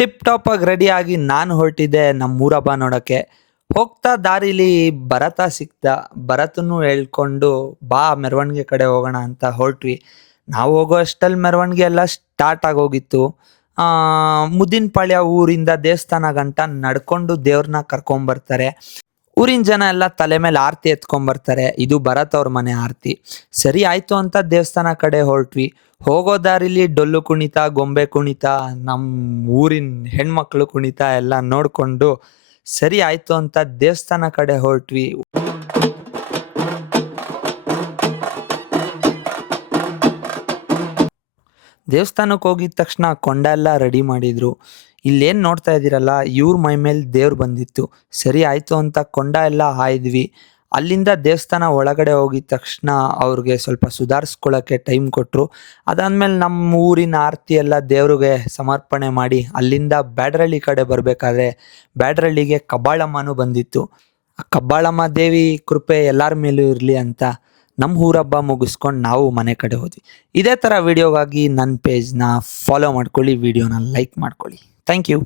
Tip top ಆಗಿ ready ಆಗಿ ನಾನು ಹೊರಟಿದ್ದೆ ನಮ್ಮೂರ ಹಬ್ಬ ನೋಡೋಕ್ಕೆ. ಹೋಗ್ತಾ ದಾರಿಲಿ ಭರತ ಸಿಕ್ತ. ಭರತನು ಹೇಳ್ಕೊಂಡು ಬಾ ಮೆರವಣಿಗೆ ಕಡೆ ಹೋಗೋಣ ಅಂತ ಹೊರಟ್ವಿ. ನಾವು ಹೋಗೋ ಅಷ್ಟಲ್ಲಿ ಮೆರವಣಿಗೆ ಎಲ್ಲ ಸ್ಟಾರ್ಟ್ ಆಗೋಗಿತ್ತು. ಮುದ್ದಿನಪಾಳ್ಯ ಊರಿಂದ ದೇವಸ್ಥಾನ ಗಂಟ ನಡ್ಕೊಂಡು ದೇವ್ರನ್ನ ಕರ್ಕೊಂಬರ್ತಾರೆ. ಊರಿನ ಜನ ಎಲ್ಲ ತಲೆ ಮೇಲೆ ಆರತಿ ಎತ್ಕೊಂಬರ್ತಾರೆ. ಇದು ಭರತ್ ಅವ್ರ ಮನೆ ಆರತಿ. ಸರಿ ಆಯ್ತು ಅಂತ ದೇವಸ್ಥಾನ ಕಡೆ ಹೊರಟ್ವಿ. ಹೋಗೋ ದಾರಿಲಿ ಡೊಳ್ಳು ಕುಣಿತ, ಗೊಂಬೆ ಕುಣಿತ, ನಮ್ಮ ಊರಿನ ಹೆಣ್ಮಕ್ಳು ಕುಣಿತ ಎಲ್ಲ ನೋಡ್ಕೊಂಡು ಸರಿ ಆಯ್ತು ಅಂತ ದೇವಸ್ಥಾನ ಕಡೆ ಹೊರಟ್ವಿ. ದೇವಸ್ಥಾನಕ್ಕೆ ಹೋಗಿದ ತಕ್ಷಣ ಕೊಂಡ ಎಲ್ಲ ರೆಡಿ ಮಾಡಿದ್ರು. ಇಲ್ಲೇನು ನೋಡ್ತಾ ಇದ್ದೀರಲ್ಲ, ಇವ್ರ ಮೈ ಮೇಲೆ ದೇವ್ರು ಬಂದಿತ್ತು. ಸರಿ ಆಯಿತು ಅಂತ ಕೊಂಡ ಎಲ್ಲ ಹಾಯ್ದ್ವಿ. ಅಲ್ಲಿಂದ ದೇವಸ್ಥಾನ ಒಳಗಡೆ ಹೋಗಿದ ತಕ್ಷಣ ಅವ್ರಿಗೆ ಸ್ವಲ್ಪ ಸುಧಾರಿಸ್ಕೊಳ್ಳೋಕ್ಕೆ ಟೈಮ್ ಕೊಟ್ಟರು. ಅದಾದಮೇಲೆ ನಮ್ಮ ಊರಿನ ಆರತಿ ಎಲ್ಲ ದೇವ್ರಿಗೆ ಸಮರ್ಪಣೆ ಮಾಡಿ ಅಲ್ಲಿಂದ ಬ್ಯಾಡರಳ್ಳಿ ಕಡೆ ಬರಬೇಕಾದ್ರೆ ಬ್ಯಾಡರಳ್ಳಿಗೆ ಕಬ್ಬಾಳಮ್ಮನೂ ಬಂದಿತ್ತು. ಆ ಕಬ್ಬಾಳಮ್ಮ ದೇವಿ ಕೃಪೆ ಎಲ್ಲರ ಮೇಲೂ ಇರಲಿ ಅಂತ ನಮ್ಮ ಊರಬ್ಬ ಮುಗಿಸ್ಕೊಂಡು ನಾವು ಮನೆ ಕಡೆ ಹೋದ್ವಿ. ಇದೇ ಥರ ವಿಡಿಯೋಗಾಗಿ ನನ್ನ ಪೇಜ್ನ ಫಾಲೋ ಮಾಡ್ಕೊಳ್ಳಿ, ವಿಡಿಯೋನ ಲೈಕ್ ಮಾಡ್ಕೊಳ್ಳಿ. Thank you.